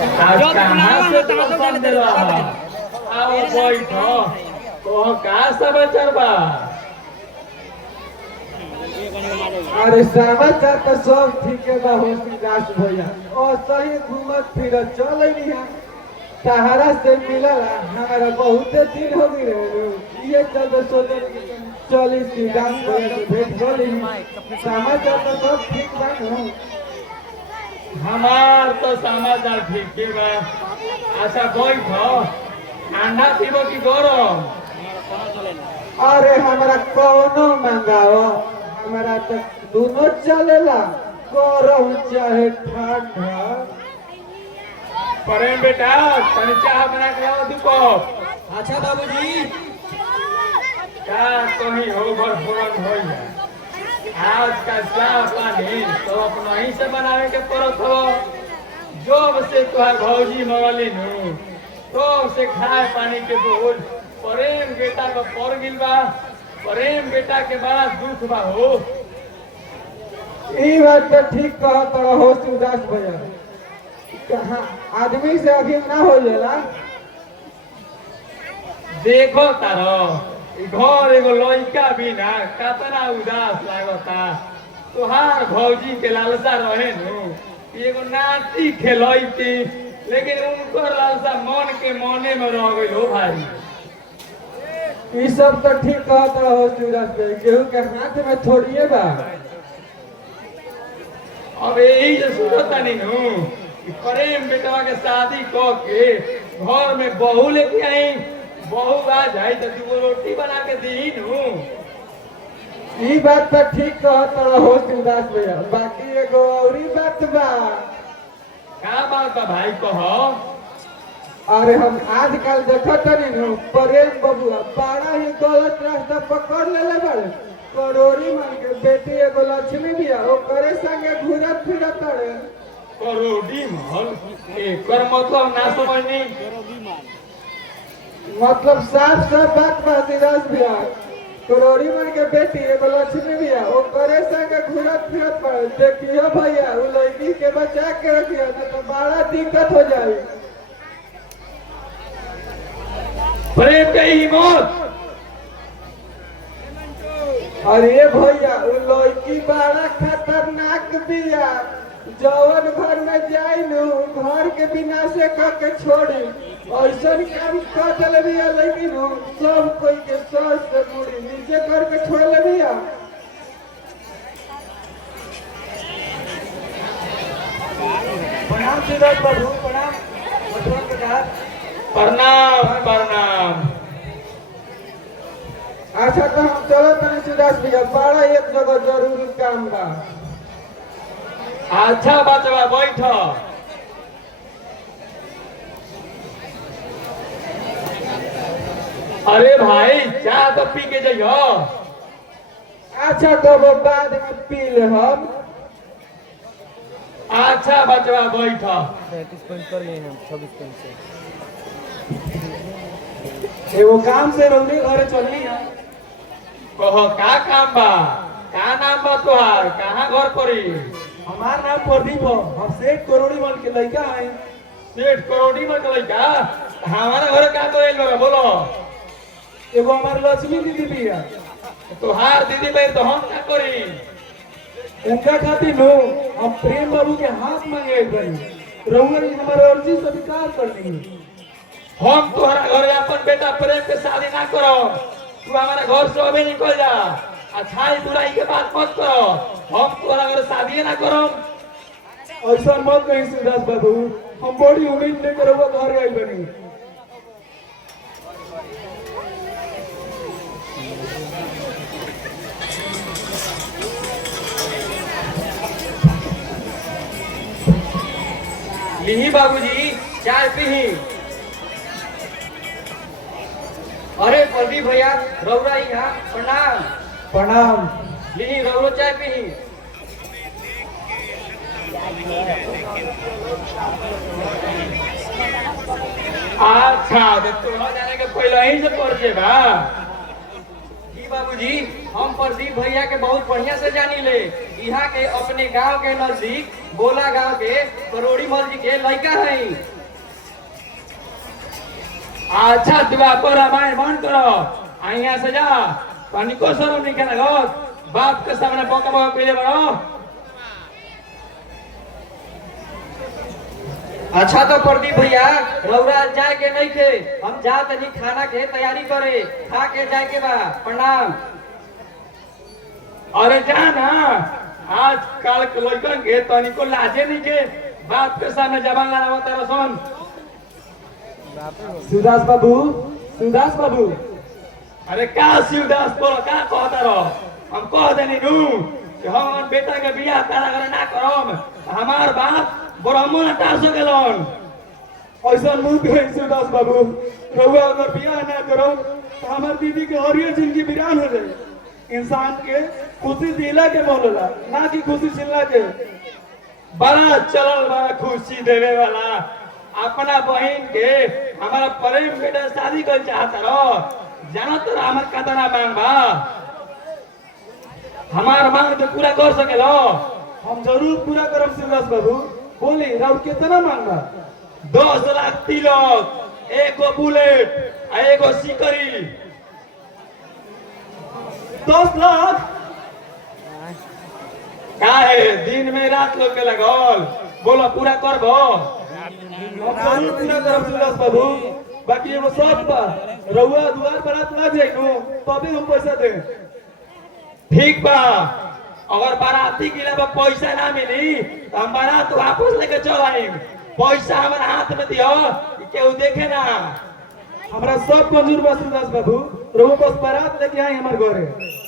आज कहाँ से तो फोन दे रहा है? आओ बैठो। तो का समाचार बा? अरे समाचार तो सब ठीक है बा हो दास भैया और सही घूमत फिरत चल नहीं है सहारा से मिला हमारा बहुत दिन हो गई रे ये चलते सोचे चली सी दास भैया से भेंट हो ली समाचार तो सब ठीक बा न हमार तो समाचार ठीक है बा। अच्छा बैठो। ठंडा पीबो की गरम? अरे हमारा कौनो मंगाओ हमारा तो दोनों चलेला गरम चाहे ठंडा प्रेम बेटा तनी चाह बना के लाओ 2 कप। अच्छा बाबूजी। का कहीं हो घर फोरन हो जाए। आज का चाह पानी तो अपना ही से बनावे के पड़त हो। जब से तुहार भौजी मरली नु तब से खाए पानी के बोझ प्रेम बेटा का पड़ गिल बा। प्रेम बेटा के बड़ा दुख बा हो। ये बात तो ठीक कहा तोरा हो सुदास भैया कहाँ आदमी से अभी ना हो जाला देखो तारो घर एगो लड़का भी ना कितना उदास लागता। तुहार भौजी के लालसा रहे नु एगो नाती खेलती लेकिन उनकर लालसा मन के मने में रह गई हो भाई। ये सब तो ठीक कहा तोरा हो सुदास भैया केहू के हाथ में थोड़िए बा अब यही जो सुनता नहीं नु कि प्रेम बेटवा के शादी क के घर में बहू लेके आई। बहू आ जाए तो 2 रोटी बना के दी नु। ये बात तो ठीक कहा तोरा हो सुदास भैया बाकी एगो औरी बात बा का बात बा भाई कहो। अरे हम आजकल देखत नहीं नु प्रेम बबुआ बड़ा ही गलत रास्ता पकड़ लेले बाड़े करोड़ी मन के बेटी एगो लक्ष्मी बिया ओकरे संगे घूरत फिरत रहे करोड़ी महल एकर मतलब ना समझनी। मतलब साफ साफ बात बा सिराज भैया करोड़ी मन के बेटी एगो लक्ष्मी बिया ओकरे संगे घूरत फिरत पड़े देखियो भैया उ लड़की के बचा के रखियो नहीं तो बड़ा दिक्कत हो जाए। प्रेम के ही मौत। अरे भैया उ लड़की बड़ा खतरनाक बिया जवन घर में जाई नु घर के बिना से के छोड़ी ऐसा काम कर देले बिया लेकिन सब कोई के सर से मुड़ी नीचे करके छोड़ ले बिया। प्रणाम सिद्धार्थ बाबू प्रणाम मथुरा के दास। प्रणाम प्रणाम। अच्छा तो हम चलो तनी सुदास भैया बड़ा एक जगह जरूरी काम बा। अच्छा बचवा बैठ। अरे भाई चाह तो पी के जाइयो। अच्छा तो वो बाद में पी ले हम। अच्छा बचवा बैठ। 33 पॉइंट कर लिए हम 26 पॉइंट से एगो काम से रौनी घरे चलनी है। कहो का काम बा? का नाम बा तुहार? कहाँ घर पड़ी? हमार नाम प्रदीप हो हम सेठ करोड़ी मन के लड़का है। सेठ करोड़ी में के लइका हमारा घर का करेल बा बोलो। एगो हमार लक्ष्मी दीदी भी है तुहार दीदी भाई तो हम क्या करी? उनका खातिर नो हम प्रेम बाबू के हाथ मांगे बनी रहुआ हमारे अर्जी स्वीकार कर ली। हम तुम्हारा घर अपन बेटा प्रेम के शादी ना करो। तू हमारा घर से अभी निकल जा। अच्छाई बुराई के बात मत करो। हम तुम्हारा घर शादी ना करो। ऐसा मत नहीं सिद्धार्थ बाबू हम बड़ी उम्मीद लेकर वो घर आई बनी। लिही बाबूजी चाय पीही। अरे प्रदीप भैया रौरा यहाँ प्रणाम। प्रणाम। लिही रौरो चाय पीही। अच्छा तो तुम्हारा जाने के पहले ही से परिचय बा। जी बाबूजी हम प्रदीप भैया के बहुत बढ़िया से जानी ले। यहाँ के अपने गांव के नजदीक बोला गांव के करोड़ी मल जी के लड़का है। अच्छा दुआ पर रामायण बंद करो, आ यहाँ से जा, तनिको शर्म नहीं के लगत, बाप के सामने बका बका पीले बड़ो। अच्छा तो प्रदीप भैया रौरा जाए के नहीं थे, हम जा तनी खाना के तैयारी करे, खा के जाए के बा। प्रणाम। अरे जा ना, आज कल के लड़कन के तनिको लाजे नहीं के बाप के सामने जबान लड़ावा तारा सन। शिवदास बाबू, शिवदास बाबू, अरे का शिवदास बोलो, का कहता रहो? हम कह देनी नू कि हम बेटा के बियाह तारा करे ना करम, हमार बाप ब्राह्मण हटा सकेलन। ऐसा मुंह पे शिवदास बाबू, रहुआ अगर बियाह ना करो तो हमार दीदी के हरियर जिंदगी वीरान हो जाए। इंसान के खुशी दिला के बोलला, ना कि खुशी चिल्ला के। बड़ा चलल बड़ा खुशी देवे वाला, अपना बहन के हमारा प्रेम बेटा शादी कर चाहता रहो, जाना तो हमार कतना मांग बा, हमार मांग तो पूरा कर सकेलो। हम जरूर पूरा करम शिवदास बाबू। बोली राउर कितना मांगा? 10 लाख तिलक, एगो बुलेट, एगो सिकरी। 10 लाख? काहे दिन में रात लोग के लगल, बोलो पूरा करबो? हम जरूर पूरा करम शिवदास बाबू। बाकी एगो शर्त बा, रहुआ दुआर बारात ना जाई नो तबे हम पैसा दे। ठीक बा, अगर बाराती के लिए पैसा ना मिली तो हम बारात वापस लेके चल आएंगे। पैसा हमारे हाथ में दियो, केहू देखे ना। हमरा सब मंजूर बा शिवदास बाबू, रहुआ बस बारात लेके आई हमारे घरे।